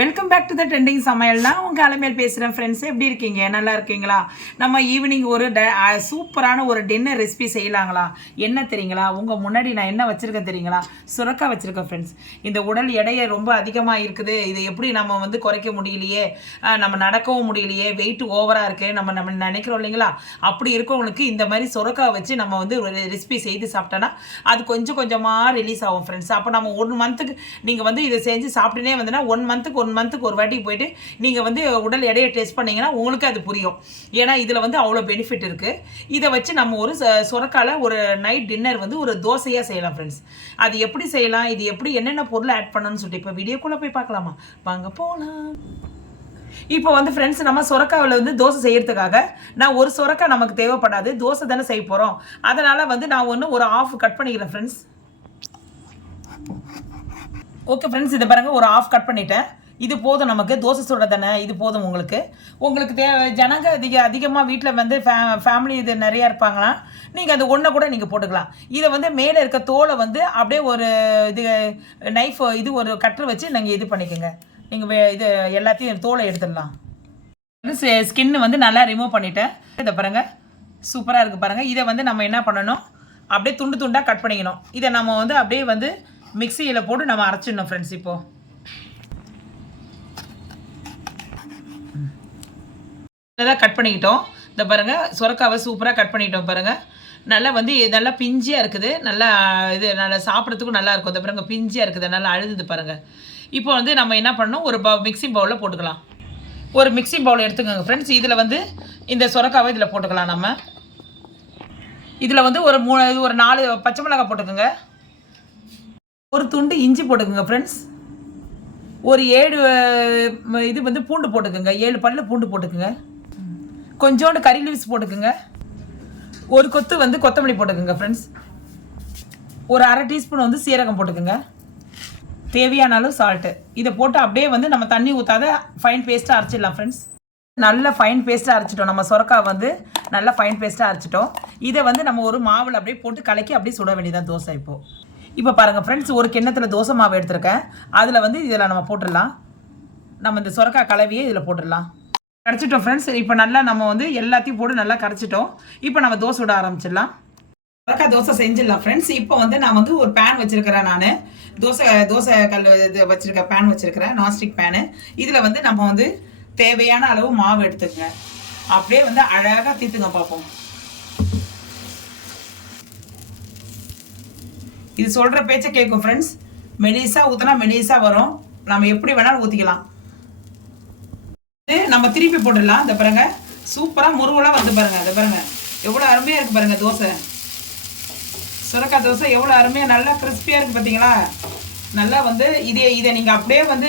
Welcome back to the trending சமையல். நான் உங்கள் அலைமையில் பேசுகிறேன் ஃப்ரெண்ட்ஸ் எப்படி இருக்கீங்க? நல்லா இருக்கீங்களா? நம்ம ஈவினிங் ஒரு ட சூப்பரான ஒரு டின்னர் ரெசிபி செய்யலாங்களா? என்ன தெரியுங்களா? உங்கள் முன்னாடி நான் என்ன வச்சுருக்கேன் தெரியுங்களா? சுரக்கா வச்சுருக்கேன் ஃப்ரெண்ட்ஸ் இந்த உடல் எடையை ரொம்ப அதிகமாக இருக்குது. இதை எப்படி நம்ம வந்து குறைக்க முடியலையே? நம்ம நடக்கவும் முடியலையே? வெயிட் ஓவராக இருக்குது நம்ம நம்ம நினைக்கிறோம் இல்லைங்களா? அப்படி இருக்கவங்களுக்கு இந்த மாதிரி சுரக்கா வச்சு நம்ம வந்து ஒரு ரெசிபி செய்து சாப்பிட்டோன்னா அது கொஞ்சம் கொஞ்சமாக ரிலீஸ் ஆகும் ஃப்ரெண்ட்ஸ் அப்போ நம்ம ஒன் மந்த்துக்கு நீங்கள் வந்து இதை செஞ்சு சாப்பிட்டுனே வந்தோன்னா ஒன் மந்த்துக்கு ஒன் மந்த்துக்கு ஒரு வாட்டி போயிட்டு நீங்கள் வந்து உடல் எடையை டெஸ்ட் பண்ணீங்கன்னா உங்களுக்கு அது புரியும். ஏன்னா இதில் வந்து அவ்வளோ பெனிஃபிட் இருக்குது இதை வச்சு நம்ம ஒரு ச- சுரக்கால ஒரு நைட் டின்னர் வந்து ஒரு தோசையாக செய்யலாம் ஃப்ரெண்ட்ஸ் அது எப்படி செய்யலாம்? இது எப்படி என்னென்ன பொருள் ஆட் பண்ணணும்னு சொல்லிட்டு இப்போ வீடியோக்குள்ளே போய் பார்க்கலாமா? வாங்க போகலாம் இப்போ வந்து ஃப்ரெண்ட்ஸ் நம்ம சுரக்காவில் வந்து தோசை செய்கிறதுக்காக நான் ஒரு சுரக்கா நமக்கு தேவைப்படாது. தோசை தானே செய்ய போகிறோம் அதனால் வந்து நான் ஒன்று ஒரு ஆஃப் கட் பண்ணிக்கிறேன் ஃப்ரெண்ட்ஸ் ஓகே ஃப்ரெண்ட்ஸ் இதை பாருங்கள் ஒரு ஆஃப் கட் பண்ணிட்டேன். இது போதும் நமக்கு. தோசை சுட தானே? இது போதும் உங்களுக்கு. உங்களுக்கு தேவை ஜனங்க அதிக அதிகமாக வீட்டில் வந்து ஃபே ஃபேமிலி இது நிறையா இருப்பாங்கன்னா நீங்கள் அந்த ஒன்றை கூட நீங்கள் போட்டுக்கலாம். இதை வந்து மேலே இருக்க தோலை வந்து அப்படியே ஒரு இது நைஃப் இது ஒரு கட்டர் வச்சு நீங்கள் இது பண்ணிக்கோங்க. நீங்கள் இது எல்லாத்தையும் தோலை எடுத்துடலாம். ஸ்கின் வந்து நல்லா ரிமூவ் பண்ணிட்டேன். இதை பாருங்கள் சூப்பராக இருக்குது பாருங்கள் இதை வந்து நம்ம என்ன பண்ணணும்? அப்படியே துண்டு துண்டாக கட் பண்ணிக்கணும். இதை நம்ம வந்து அப்படியே வந்து மிக்சியில் போட்டு நம்ம அரைச்சிடணும் ஃப்ரெண்ட்ஸ் இப்போது நல்லா கட் பண்ணிக்கிட்டோம். இந்த பாருங்க சுரக்காவை சூப்பராக கட் பண்ணிட்டோம் பாருங்கள் நல்லா வந்து நல்லா பிஞ்சியாக இருக்குது. நல்லா இது நல்லா சாப்பிட்றதுக்கும் நல்லா இருக்கும். இந்த பாருங்கள் பிஞ்சியாக இருக்குது. நல்லா அழுதுது பாருங்கள் இப்போ வந்து நம்ம என்ன பண்ணணும்? ஒரு ப மிக்ஸி பவுலில் போட்டுக்கலாம். ஒரு மிக்ஸி பவுல் எடுத்துக்கோங்க ஃப்ரெண்ட்ஸ் இதில் வந்து இந்த சுரக்காவை இதில் போட்டுக்கலாம் நம்ம. இதில் வந்து ஒரு மூணு இது ஒரு நாலு பச்சை மிளகாய் போட்டுக்கோங்க. ஒரு துண்டு இஞ்சி போட்டுக்கோங்க ஃப்ரெண்ட்ஸ் ஒரு ஏழு இது வந்து பூண்டு போட்டுக்கோங்க. ஏழு பல்லு பூண்டு போட்டுக்கோங்க. கொஞ்சோண்டு கறி லீவ்ஸ் போட்டுக்கோங்க. ஒரு கொத்து வந்து கொத்தமல்லி போட்டுக்கோங்க ஃப்ரெண்ட்ஸ் ஒரு அரை டீஸ்பூன் வந்து சீரகம் போட்டுக்கோங்க. தேவையான அளவு சால்ட்டு இதை போட்டு அப்படியே வந்து நம்ம தண்ணி ஊற்றாத ஃபைன் பேஸ்ட்டாக அரைச்சிடலாம் ஃப்ரெண்ட்ஸ் நல்ல ஃபைன் பேஸ்ட்டாக அரைச்சிட்டோம். நம்ம சொரக்காய் வந்து நல்ல ஃபைன் பேஸ்ட்டாக அரைச்சிட்டோம். இதை வந்து நம்ம ஒரு மாவில் அப்படியே போட்டு கலக்கி அப்படியே சுட வேண்டியதான் தோசை இப்போது இப்போ பாருங்கள் ஃப்ரெண்ட்ஸ் ஒரு கிண்ணத்தில் தோசை மாவு எடுத்திருக்கேன். அதில் வந்து இதில் நம்ம போட்டுடலாம். நம்ம இந்த சொரக்காய் கலவையே இதில் போட்டுடலாம். கரைச்சிட்டோம் ஃப்ரெண்ட்ஸ் இப்போ நல்லா நம்ம வந்து எல்லாத்தையும் போட்டு நல்லா கரைச்சிட்டோம். இப்போ நம்ம தோசை விட ஆரம்பிச்சிடலாம். சொரக்காய் தோசை செஞ்சிடலாம் ஃப்ரெண்ட்ஸ் இப்போ வந்து நான் வந்து ஒரு பேன் வச்சிருக்கிறேன் நான். தோசை தோசை கல் இது வச்சிருக்க பேன் வச்சிருக்கிறேன். நான்ஸ்டிக் பேனு இதில் வந்து நம்ம வந்து தேவையான அளவு மாவு எடுத்துக்கங்க. அப்படியே வந்து அழகாக தீத்துங்க பார்ப்போம் இது சொல்கிற பேச்சை கேட்கும் ஃப்ரெண்ட்ஸ் மெலிசா ஊற்றினா மெலிசா வரும். நம்ம எப்படி வேணாலும் ஊற்றிக்கலாம் நம்ம திருப்பி போட்டுடலாம். இந்த பாருங்க. சூப்பராக முருவலாக வந்து பாருங்க. இந்த பாருங்க. எவ்வளோ அருமையாக இருக்கு பாருங்க தோசை. சுரக்காய் தோசை எவ்வளோ அருமையாக நல்லா கிறிஸ்பியாக இருக்குது பார்த்தீங்களா நல்லா வந்து இதே இதை நீங்கள் அப்படியே வந்து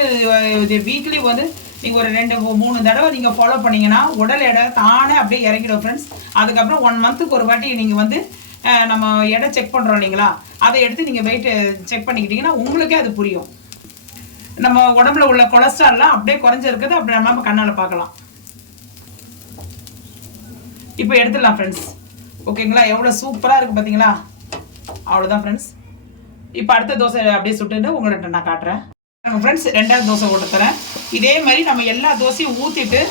இது வீக்லி வந்து நீங்கள் ஒரு ரெண்டு மூணு தடவை நீங்கள் ஃபாலோ பண்ணீங்கன்னா உடல் எடை தானே அப்படியே இறங்கிடும் ஃப்ரெண்ட்ஸ் அதுக்கப்புறம் ஒன் மந்த்துக்கு ஒரு வாட்டி நீங்கள் வந்து நம்ம எடை செக் பண்ணுறோம் இல்லைங்களா? அதை எடுத்து நீங்கள் வெயிட்டு செக் பண்ணிக்கிட்டிங்கன்னா உங்களுக்கே அது புரியும். நம்ம உடம்புல உள்ள கொலஸ்ட்ரால்லாம் அப்படியே குறைஞ்சிருக்குது அப்படி நம்ம கண்ணால் பார்க்கலாம். இப்போ எடுத்துடலாம் ஃப்ரெண்ட்ஸ் ஓகேங்களா எவ்வளோ சூப்பராக இருக்குது பார்த்தீங்களா அவ்வளோதான் ஃப்ரெண்ட்ஸ் இப்போ அடுத்த தோசை அப்படியே சுட்டுட்டு உங்கள்கிட்ட நான் காட்டுறேன். ஃப்ரெண்ட்ஸ் ரெண்டாவது தோசை போட்டு தரேன். இதே மாதிரி நம்ம எல்லா தோசையும் ஊற்றிட்டு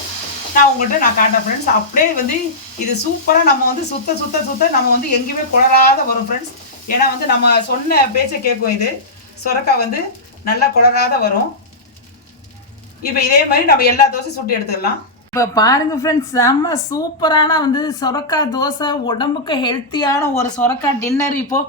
நான் உங்கள்கிட்ட நான் காட்டுறேன் ஃப்ரெண்ட்ஸ் அப்படியே வந்து இது சூப்பராக நம்ம வந்து சுத்த சுத்த சுத்த நம்ம வந்து எங்கேயுமே குளராத வரும் ஃப்ரெண்ட்ஸ் ஏன்னா வந்து நம்ம சொன்ன பேச்சை கேட்கும் இது. சுரக்கா வந்து நல்லா குளராத வரும். இப்போ இதே மாதிரி நம்ம எல்லா தோசையும் சுட்டு எடுத்துடலாம். இப்போ பாருங்க ஃப்ரெண்ட்ஸ் செம்ம சூப்பரான வந்து சொரக்காய் தோசை உடம்புக்கு ஹெல்த்தியான ஒரு சொரக்கா டின்னர் இப்போ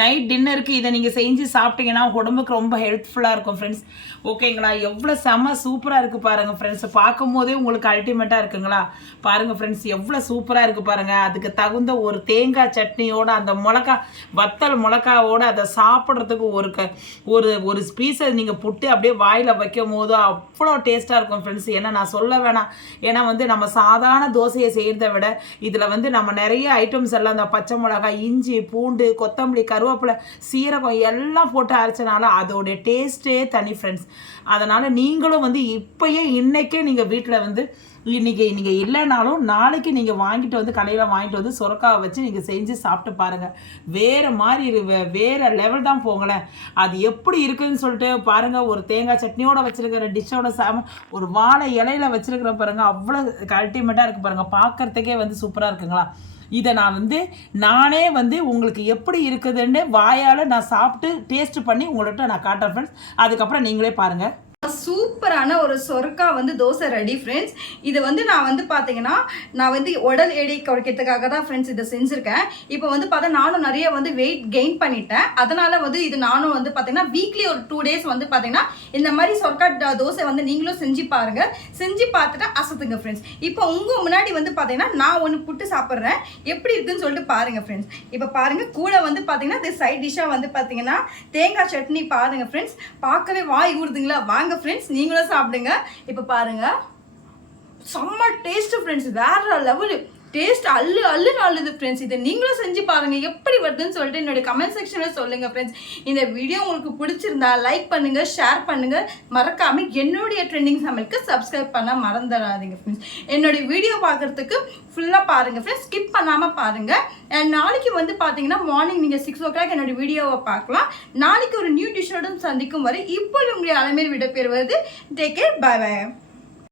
நைட் டின்னருக்கு இதை நீங்கள் செஞ்சு சாப்பிட்டீங்கன்னா உடம்புக்கு ரொம்ப ஹெல்ப்ஃபுல்லாக இருக்கும் ஃப்ரெண்ட்ஸ் ஓகேங்களா எவ்வளோ செம்ம சூப்பராக இருக்குது பாருங்கள் ஃப்ரெண்ட்ஸ் பார்க்கும் போதே உங்களுக்கு அல்டிமேட்டாக இருக்குங்களா? பாருங்கள் ஃப்ரெண்ட்ஸ் எவ்வளோ சூப்பராக இருக்குது பாருங்கள் அதுக்கு தகுந்த ஒரு தேங்காய் சட்னியோட அந்த மிளகா வத்தல் மிளகாவோட அதை சாப்பிட்றதுக்கு ஒரு க ஒரு ஒரு பீஸை நீங்கள் புட்டு அப்படியே வாயில் வைக்கும் போது அவ்வளோ டேஸ்ட்டாக இருக்கும் ஃப்ரெண்ட்ஸ் ஏன்னா நான் சொல்ல வேணாம். ஏன்னா வந்து நம்ம சாதாரண தோசையை செய்கிறத விட இதில் வந்து நம்ம நிறைய ஐட்டம்ஸ் எல்லாம் இந்த பச்சை மிளகாய் இஞ்சி பூண்டு கொத்தமல்லி கருவேப்பிலை சீரகம் எல்லாம் போட்டு அரைச்சனால அதோடைய டேஸ்ட்டே தனி ஃப்ரெண்ட்ஸ் அதனால் நீங்களும் வந்து இப்போயே இன்றைக்கே நீங்கள் வீட்டில் வந்து இன்றைக்கி நீங்கள் இல்லைனாலும் நாளைக்கு நீங்கள் வாங்கிட்டு வந்து கடையில் வாங்கிட்டு வந்து சுரக்காவை வச்சு நீங்கள் செஞ்சு சாப்பிட்டு பாருங்கள் வேறு மாதிரி வேறு வே- லெவல் தான் போங்களேன். அது எப்படி இருக்குதுன்னு சொல்லிட்டு பாருங்கள் ஒரு தேங்காய் சட்னியோட வச்சுருக்கிற டிஷ்ஷோட சாம ஒரு வாழை இலையில வச்சுருக்கிற பாருங்கள் அவ்வளோ அல்டிமேட்டாக இருக்குது பாருங்கள் பார்க்கறதுக்கே வந்து சூப்பராக இருக்குங்களா? இதை நான் வந்து நானே வந்து உங்களுக்கு எப்படி இருக்குதுன்னு வாயால் நான் சாப்பிட்டு டேஸ்ட் பண்ணி உங்கள்கிட்ட நான் காட்டுறேன் ஃப்ரெண்ட்ஸ் அதுக்கப்புறம் நீங்களே பாருங்கள் சூப்பரான ஒரு சொர்க்கா வந்து தோசை ரெடி ஃப்ரெண்ட்ஸ் இது வந்து நான் வந்து பார்த்தீங்கன்னா நான் வந்து உடல் எடை குறைக்கிறதுக்காக தான் ஃப்ரெண்ட்ஸ் இதை செஞ்சுருக்கேன். இப்போ வந்து பார்த்தா நானும் நிறைய வந்து வெயிட் கெயின் பண்ணிட்டேன். அதனால வந்து இது நானும் வந்து பார்த்தீங்கன்னா வீக்லி ஒரு டூ டேஸ் வந்து பார்த்தீங்கன்னா இந்த மாதிரி சொர்க்கா தோசை வந்து நீங்களும் செஞ்சு பாருங்க. செஞ்சு பார்த்துட்டு அசத்துங்க ஃப்ரெண்ட்ஸ் இப்போ உங்க முன்னாடி வந்து பார்த்தீங்கன்னா நான் ஒன்று புட்டு சாப்பிட்றேன். எப்படி இருக்குன்னு சொல்லிட்டு பாருங்க ஃப்ரெண்ட்ஸ் இப்போ பாருங்க கூட வந்து பார்த்தீங்கன்னா இந்த சைட் டிஷ்ஷாக வந்து பார்த்தீங்கன்னா தேங்காய் சட்னி பாருங்க ஃப்ரெண்ட்ஸ் பார்க்கவே வாய் ஊறுதுங்களா? வாங்க ஃப்ரெண்ட்ஸ் நீங்களும் சாப்பிடுங்க. இப்போ பாருங்க. செம்ம டேஸ்ட் ஃப்ரெண்ட்ஸ் வேற லெவலு டேஸ்ட் அல்லு அல்லுன்னு அள்ளுது ஃப்ரெண்ட்ஸ் இதை நீங்களும் செஞ்சு பாருங்க. எப்படி வருதுன்னு சொல்லிட்டு என்னுடைய கமெண்ட் செக்ஷனில் சொல்லுங்க ஃப்ரெண்ட்ஸ் இந்த வீடியோ உங்களுக்கு பிடிச்சிருந்தா லைக் பண்ணுங்க ஷேர் பண்ணுங்க. மறக்காம என்னுடைய ட்ரெண்டிங் சமையலுக்கு சப்ஸ்கிரைப் பண்ண மறந்துடாதீங்க ஃப்ரெண்ட்ஸ் என்னுடைய வீடியோ பார்க்கறதுக்கு ஃபுல்லாக பாருங்க ஃப்ரெண்ட்ஸ் ஸ்கிப் பண்ணாமல் பாருங்க. அண்ட் நாளைக்கு வந்து பார்த்தீங்கன்னா மார்னிங் நீங்கள் சிக்ஸ் ஓ கிளாக் என்னோட வீடியோவை பார்க்கலாம். நாளைக்கு ஒரு நியூ டிஷ்ஷோட சந்திக்கும் வரை இப்போது உங்களுடைய அலைமையில் விடப்பெறுவது டேக் கேர் பாய் பை